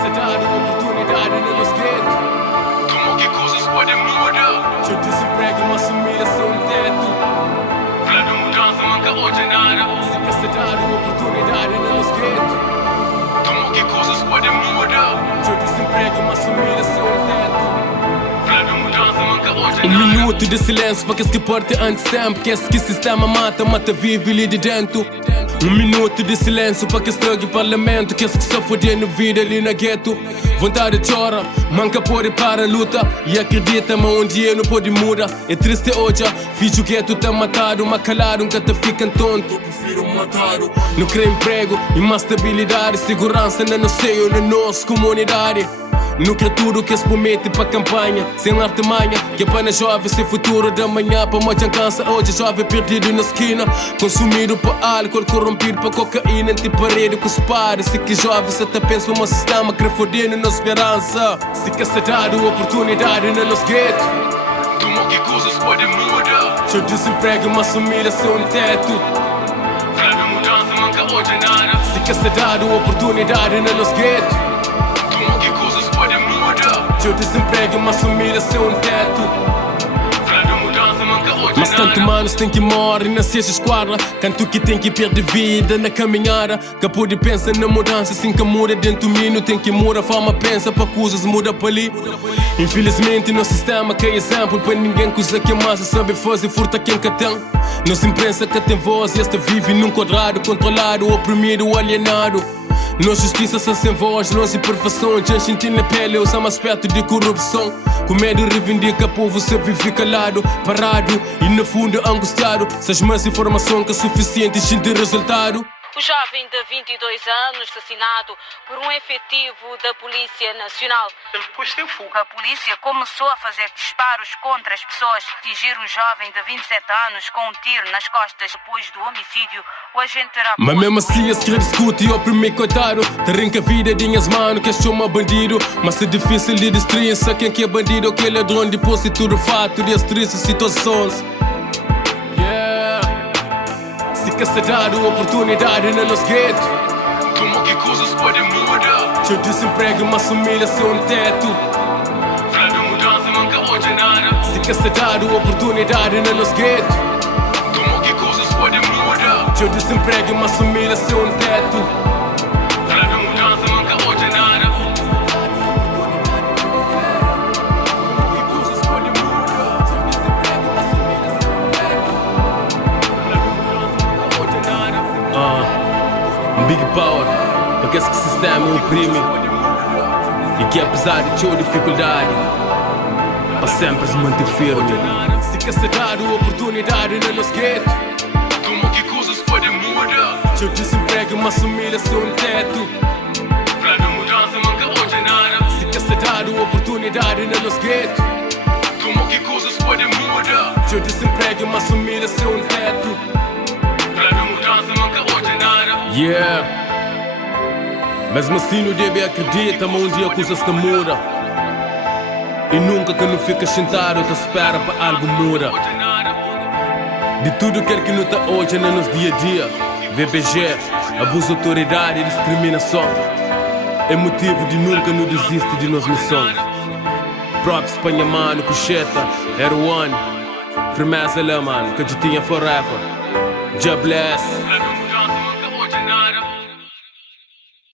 ser dado oportunidade no nosso gueto. Como que coisas podem mudar? Teu desemprego, uma sumida sem um teto. Falar de mudança nunca ordinária. Se quer ser dado oportunidade no nosso gueto. Como que coisas podem mudar? Teu desemprego, uma sumida sem um teto. Falar de mudança nunca ordinária. Minuto de silêncio para que esse que porte antes tempo. Que esse que sistema mata vive ali de dentro. Minuto de silêncio para que estrague o parlamento. Que esse que só fodendo vida ali na gueto. Vontade de chorar, manca pode para a luta. E acredita, mas um dia não pode mudar. É triste hoje, fiz o gueto tá matado. Mas calado, nunca te ficam tonto. Eu prefiro matado. Não creio emprego e mais estabilidade. Segurança não sei, na nossa comunidade. Não quer tudo que se promete para campanha. Sem artimanha, que é para jovem sem futuro da manhã. Para uma cansa hoje jovem perdido na esquina. Consumido por álcool, corrompido por cocaína. Anti parede com os pares. Se que jovem se até pensa um sistema que fodendo na esperança. Se quer ser dado oportunidade no nosso gueto. Como que coisas podem mudar? Seu desemprego, uma sumida sem um teto. Falar de mudança nunca ordinária. Se quer ser dado oportunidade no nosso gueto. Como que coisas podem mudar? Teu desemprego, uma sumida sem um teto. Falar de mudança nunca ordinária. Mas tanto manos tem que morrer na sexta esquadra. Canto que tem que perder vida na caminhada. Que pode pensar na mudança, assim que muda dentro do mino. Tem que mudar a forma pensa para coisas muda para ali. Infelizmente no sistema que é exemplo para ninguém que usa que massa sabe fazer furta quem que tem. Nossa imprensa que tem voz e esta vive num quadrado controlado, oprimido, alienado. Nossa justiça só sem voz, nossa imperfeição. Já senti na pele os aspectos de corrupção. Com medo reivindica povo, você vive calado, parado e no fundo angustiado. Se as más informação que é suficiente, gente resultado. O jovem de 22 anos assassinado por um efetivo da Polícia Nacional. Ele depois tem fuga. A polícia começou a fazer disparos contra as pessoas. Atingir um jovem de 27 anos com um tiro nas costas. Depois do homicídio, o agente terá... Mas mesmo assim a esquerda discute e oprimir coitado. Terem que a vida de minhas manos que chama bandido. Mas é difícil de destruir quem que é bandido ou que é ladrão. Depois de tudo fato de as tristes situações. Se quer ser dado oportunidade no nosso gueto. Como que coisas podem mudar? Teu desemprego, uma sumida sem um teto. Falar de mudança nunca ordinária. Se quer ser dado oportunidade no nosso gueto. Como que coisas podem mudar? Teu desemprego, uma sumida sem um teto. Falar de mudança nunca ordinária. Big Power, porque esse sistema oprime. E que apesar de toda dificuldade, para sempre se manter firme. Se quer ser dado oportunidade no nosso gueto. Como que coisas podem mudar? Teu desemprego, uma sumida sem um teto. Falar de mudança nunca ordinária. Se quer ser dado oportunidade no nosso gueto. Como que coisas podem mudar? Teu desemprego, uma sumida sem um teto. Falar de mudança nunca ordinária. Yeah. Mesmo assim não deve acreditar, mas um dia a coisa se muda. E nunca que não fica sentado, te espera para algo muda. De tudo quer que não está hoje no nosso dia a dia. VBG, abuso de autoridade e discriminação. É motivo de nunca não desistir de nossa missão. Props Espanha, mano, Cucheta, Air One. Firmeza lá, mano, que a gente tinha forever. God bless.